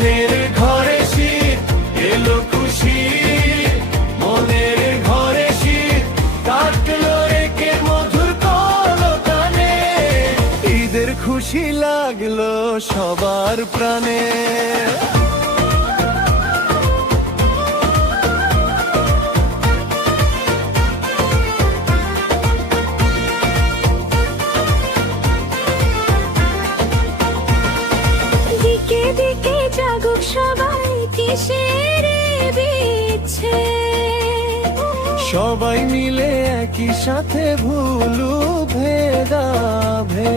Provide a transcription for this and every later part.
মনের ঘরে শীত এলো খুশি, মনের ঘরে শীত কাটলো রেখে মধুর কলতানে। ঈদের খুশি লাগলো সবার প্রাণে। দিকে দিকে জাগুক সবাই, কিসের বিচ্ছে, সবাই মিলে একই সাথে ভুলু ভেদাভেদ।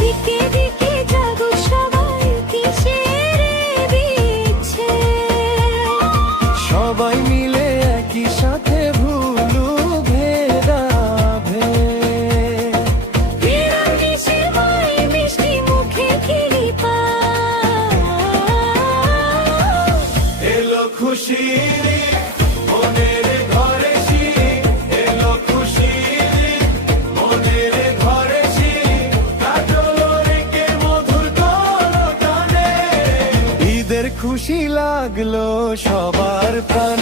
দিকে দিকে জাগুক সবাই, কিসের বিচ্ছে, সবাই মিলে একই সাথে ভুলু ভেদাভেদ। নিরামিষের মাই মিষ্টি মুখে খিলি পায়। এলো খুশির ঈদ, মনের ঘরে শীত এলো খুশির ঈদ, মনের ঘরে শীত কাটলো রেখে মধুর কলতানে। ঈদের খুশি লাগলো সবার প্রাণে।